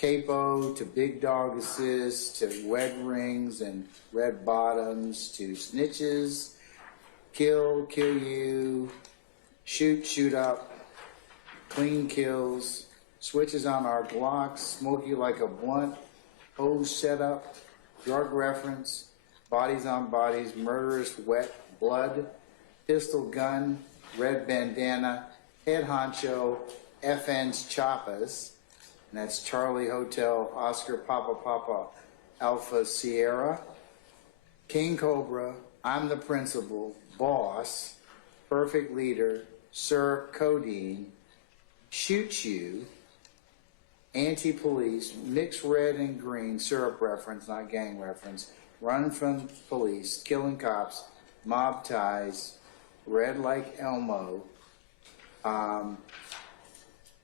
capo to big dog assist to wed rings and red bottoms to snitches, kill you, shoot up, clean kills, switches on our Glocks, smoke you like a blunt, hose setup, drug reference, bodies on bodies, murderous wet blood, pistol gun, red bandana, head honcho, FN's Choppas, and that's Charlie Hotel, Oscar Papa Alpha Sierra, King Cobra, I'm the principal, boss, perfect leader, Sir Codeine, shoot you, anti-police, mixed red and green, syrup reference, not gang reference, run from police, killing cops, mob ties, red like Elmo,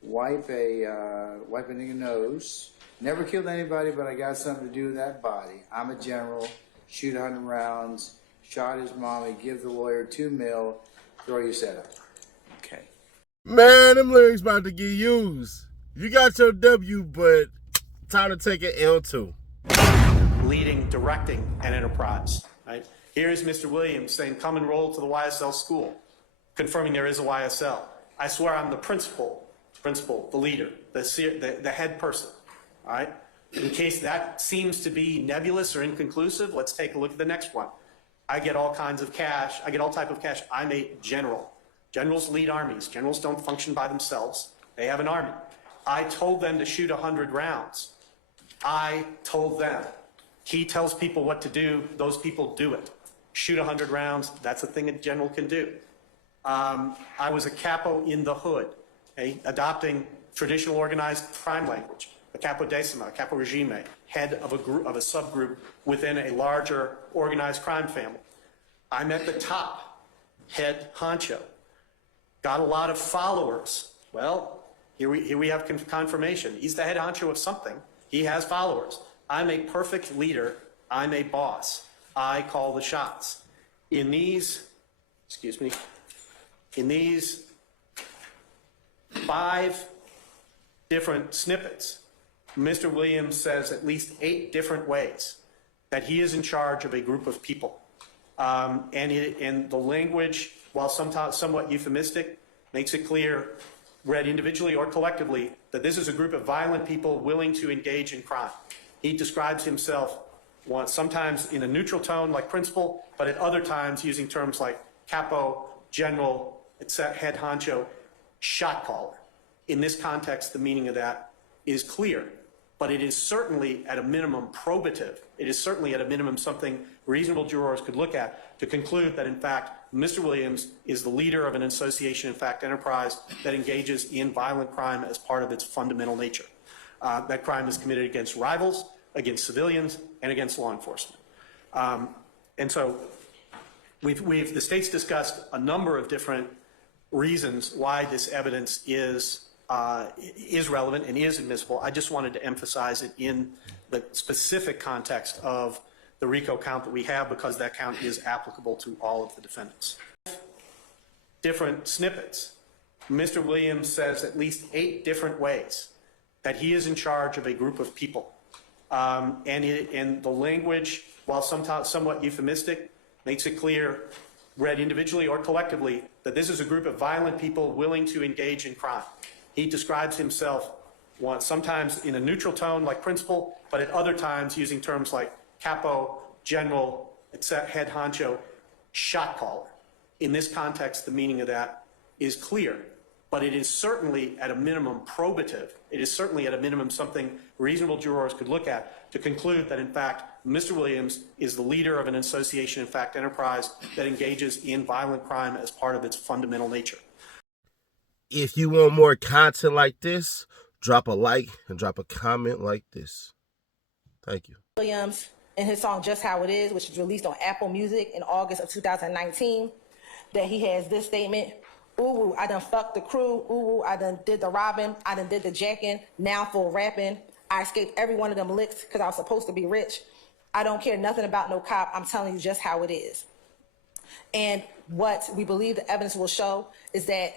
wipe a nigga nose, never killed anybody, but I got something to do with that body. I'm a general, shoot 100 rounds, shot his mommy, give the lawyer $2 million, throw your setup. Okay. Man, them lyrics about to get used. You got your W, but time to take an L too. Leading, directing an enterprise, right? Here is Mr. Williams saying, come enroll to the YSL school, confirming there is a YSL. I swear I'm the principal, the leader, the head person, all right? In case that seems to be nebulous or inconclusive, let's take a look at the next one. I get all kinds of cash. I get all type of cash. I'm a general. Generals lead armies. Generals don't function by themselves. They have an army. I told them to shoot 100 rounds. I told them. He tells people what to do. Those people do it. Shoot 100 rounds. That's a thing a general can do. I was a capo in the hood, okay, adopting traditional organized crime language, a capo decima, a capo regime, head of a group, of a subgroup within a larger organized crime family. I'm at the top, head honcho. Got a lot of followers. Well, here we have confirmation. He's the head honcho of something. He has followers. I'm a perfect leader. I'm a boss. I call the shots. In these 5 different snippets, Mr. Williams says at least 8 different ways that he is in charge of a group of people. And the language, while somewhat euphemistic, makes it clear, read individually or collectively, that this is a group of violent people willing to engage in crime. He describes himself sometimes in a neutral tone like principal, but at other times using terms like capo, general, head honcho, shot caller. In this context, the meaning of that is clear, but it is certainly at a minimum probative. It is certainly at a minimum something reasonable jurors could look at to conclude that, in fact, Mr. Williams is the leader of an association, in fact, enterprise that engages in violent crime as part of its fundamental nature. That crime is committed against rivals, against civilians, and against law enforcement. And so the state's discussed a number of different reasons why this evidence is relevant and is admissible. I just wanted to emphasize it in the specific context of the RICO count that we have, because that count is applicable to all of the defendants. Different snippets. Mr. Williams says at least 8 different ways that he is in charge of a group of people. And the language, while somewhat euphemistic, makes it clear, read individually or collectively, that this is a group of violent people willing to engage in crime. He describes himself sometimes in a neutral tone like principal, but at other times using terms like capo, general, head honcho, shot caller. In this context, the meaning of that is clear, but it is certainly at a minimum probative. It is certainly at a minimum something reasonable jurors could look at to conclude that, in fact, Mr. Williams is the leader of an association, in fact, enterprise that engages in violent crime as part of its fundamental nature. If you want more content like this, drop a like and drop a comment like this. Thank you. Williams and his song Just How It Is, which was released on Apple Music in August of 2019, that he has this statement: ooh, I done fucked the crew, ooh, I done did the robbing, I done did the jacking, now full rapping. I escaped every one of them licks because I was supposed to be rich. I don't care nothing about no cop, I'm telling you just how it is. And what we believe the evidence will show is that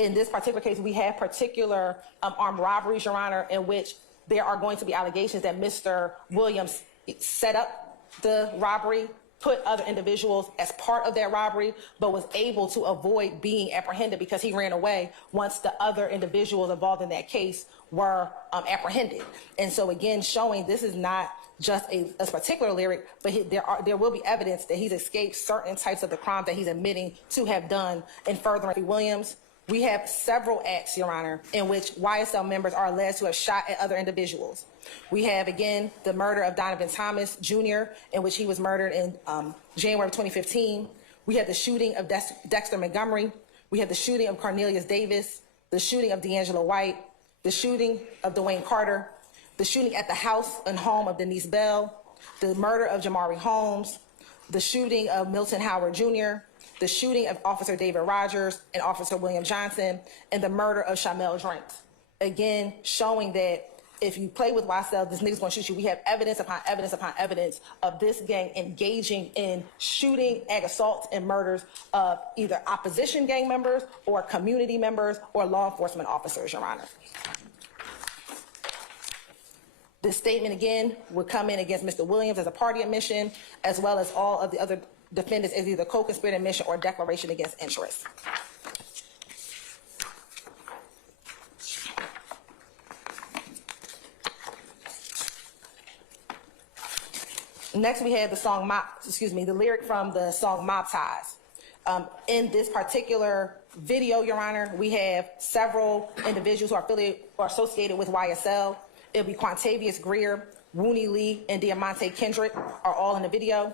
in this particular case, we have particular armed robberies, Your Honor, in which there are going to be allegations that Mr. Williams set up the robbery, put other individuals as part of that robbery, but was able to avoid being apprehended because he ran away once the other individuals involved in that case were apprehended. And so again, showing this is not just a particular lyric, but there will be evidence that he's escaped certain types of the crimes that he's admitting to have done in furthering Williams. We have several acts, Your Honor, in which YSL members are alleged to have shot at other individuals. We have, again, the murder of Donovan Thomas Jr., in which he was murdered in January of 2015. We have the shooting of Dexter Montgomery. We have the shooting of Cornelius Davis, the shooting of D'Angelo White, the shooting of Dwayne Carter, the shooting at the house and home of Denise Bell, the murder of Jamari Holmes, the shooting of Milton Howard Jr., the shooting of Officer David Rogers and Officer William Johnson, and the murder of Shamel Drinks. Again, showing that if you play with YSL, this nigga's gonna shoot you. We have evidence upon evidence upon evidence of this gang engaging in shooting, assaults, and murders of either opposition gang members or community members or law enforcement officers, Your Honor. This statement, again, would come in against Mr. Williams as a party admission, as well as all of the other defendants as either co-conspirator admission or declaration against interest. Next, we have the song, the lyric from the song Mob Ties. In this particular video, Your Honor, we have several individuals who are affiliated or associated with YSL. It'll be Quantavious Greer, Rooney Lee, and Diamante Kendrick are all in the video.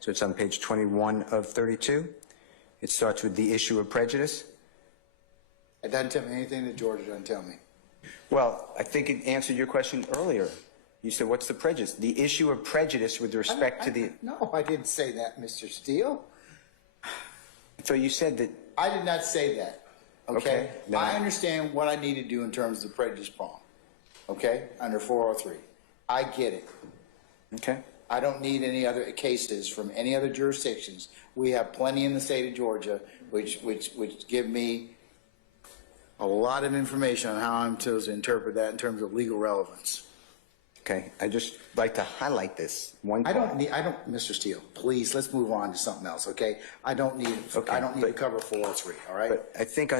So it's on page 21 of 32. It starts with the issue of prejudice. It doesn't tell me anything that Georgia doesn't tell me. Well, I think it answered your question earlier. You said, what's the prejudice? The issue of prejudice with respect to the... No, I didn't say that, Mr. Steele. So you said that... I did not say that, okay? Okay, no. I understand what I need to do in terms of the prejudice prong, okay, under 403. I get it. Okay. I don't need any other cases from any other jurisdictions. We have plenty in the state of Georgia, which give me a lot of information on how I'm to interpret that in terms of legal relevance. Okay. I just like to highlight this one I part. don't, Mr. Steele, please, let's move on to something else, okay? I don't need to cover 403, all right? But I think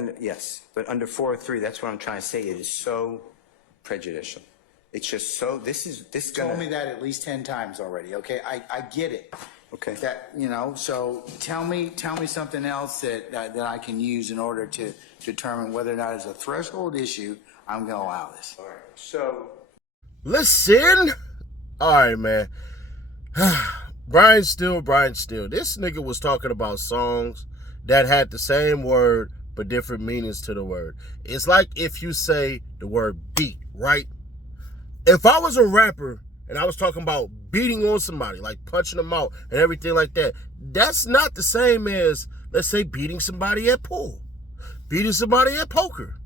but under 403, that's what I'm trying to say. It is so prejudicial. It's just so, this Told me that at least 10 times already, okay? I get it. Okay. That, so tell me something else that I can use in order to determine whether or not it's a threshold issue, I'm gonna allow this. All right. So. Listen. All right, man. Brian Steele. This nigga was talking about songs that had the same word but different meanings to the word. It's like if you say the word beat, right? If I was a rapper and I was talking about beating on somebody, like punching them out and everything like that, that's not the same as, let's say, beating somebody at pool, beating somebody at poker,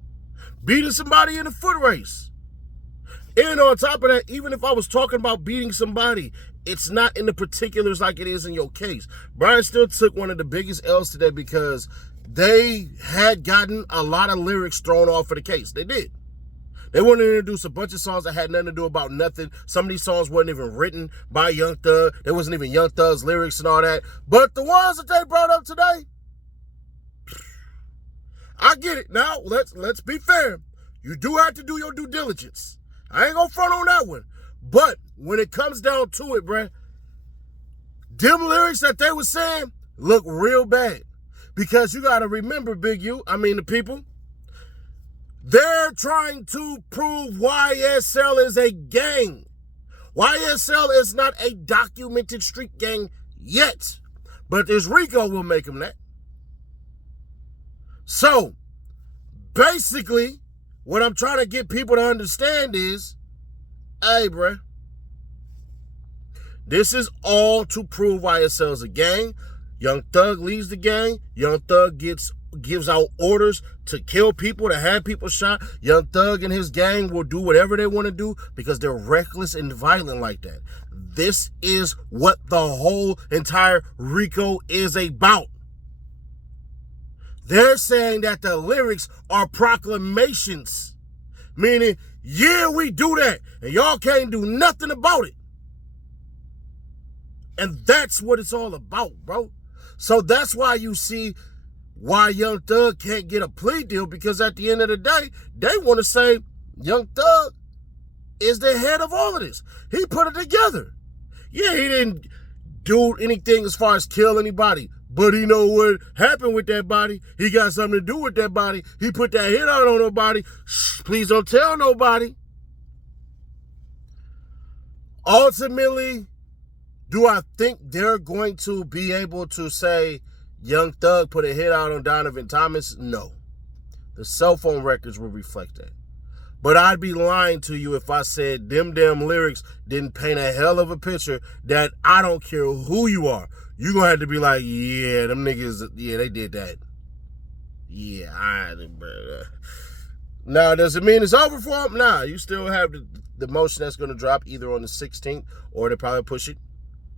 beating somebody in a foot race. And on top of that, even if I was talking about beating somebody, it's not in the particulars like it is in your case. Brian still took one of the biggest L's today because they had gotten a lot of lyrics thrown off for the case. They did. They wanted to introduce a bunch of songs that had nothing to do about nothing. Some of these songs weren't even written by Young Thug. There wasn't even Young Thug's lyrics and all that. But the ones that they brought up today, I get it. Now, let's be fair. You do have to do your due diligence. I ain't gonna front on that one. But when it comes down to it, bruh, them lyrics that they were saying look real bad. Because you gotta remember, the people, they're trying to prove YSL is a gang. YSL is not a documented street gang yet. But this RICO will make them that. So, basically, what I'm trying to get people to understand is, hey, bruh, this is all to prove YSL is a gang. Young Thug leads the gang. Young Thug gives out orders to kill people, to have people shot. Young Thug and his gang will do whatever they want to do because they're reckless and violent like that. This is what the whole entire RICO is about. They're saying that the lyrics are proclamations, meaning yeah, we do that, and y'all can't do nothing about it. And that's what it's all about, bro. So that's why you see why Young Thug can't get a plea deal, because at the end of the day, they want to say Young Thug is the head of all of this. He put it together. Yeah, he didn't do anything as far as kill anybody, but he know what happened with that body. He got something to do with that body. He put that hit out on nobody. Shh, please don't tell nobody. Ultimately, do I think they're going to be able to say Young Thug put a hit out on Donovan Thomas? No. The cell phone records will reflect that. But I'd be lying to you if I said them damn lyrics didn't paint a hell of a picture that I don't care who you are. You're going to have to be like, yeah, them niggas, yeah, they did that. Yeah, Now, does it mean it's over for them? Nah, you still have the motion that's going to drop either on the 16th or they probably push it.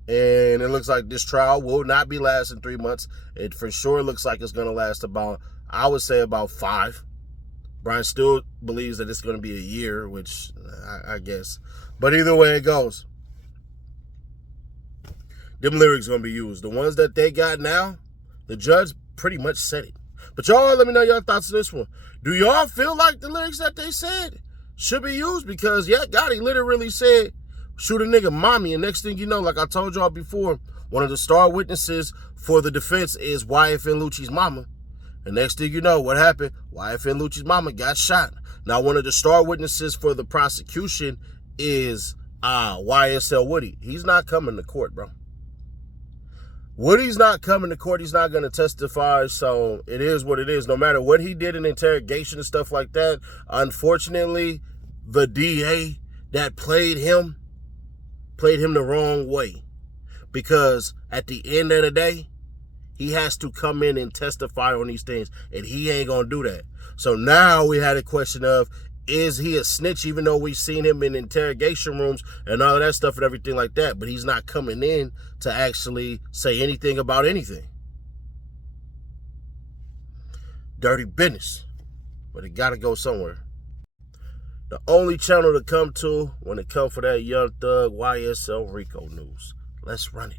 And it looks like this trial will not be lasting 3 months. It for sure looks like it's going to last about, I would say about 5. Brian still believes that it's going to be a year, which I guess. But either way it goes, them lyrics going to be used. The ones that they got now, the judge pretty much said it. But y'all, let me know your thoughts on this one. Do y'all feel like the lyrics that they said should be used? Because, yeah, Gotti literally said, shoot a nigga mommy. And next thing you know, like I told y'all before, one of the star witnesses for the defense is YFN Lucci's mama. And next thing you know, what happened? YFN Lucci's mama got shot. Now, one of the star witnesses for the prosecution is YSL Woody. He's not coming to court, bro. Woody's not coming to court. He's not going to testify. So it is what it is. No matter what he did in interrogation and stuff like that, unfortunately, the DA that played him the wrong way. Because at the end of the day, he has to come in and testify on these things, and he ain't going to do that. So now we had a question of, is he a snitch, even though we've seen him in interrogation rooms and all of that stuff and everything like that, but he's not coming in to actually say anything about anything. Dirty business, but it got to go somewhere. The only channel to come to when it comes for that Young Thug YSL Rico news. Let's run it.